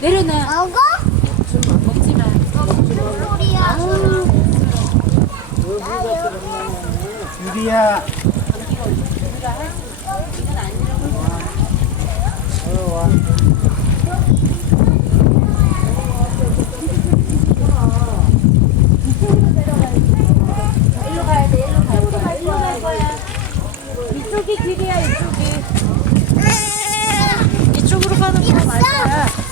내려놔. 어거? 먹지 마. 마. 소리야. 유리야. 아, 아, 아, 아, 아. 아. 이쪽이 길이야 아. 이쪽이 아. 이쪽으로 가는 아. 거 맞아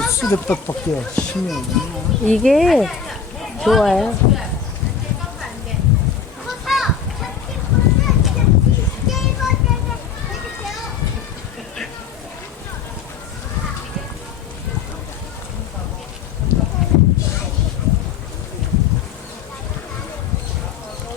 수도 빡빡해요. 이게 좋아요. 좋아요.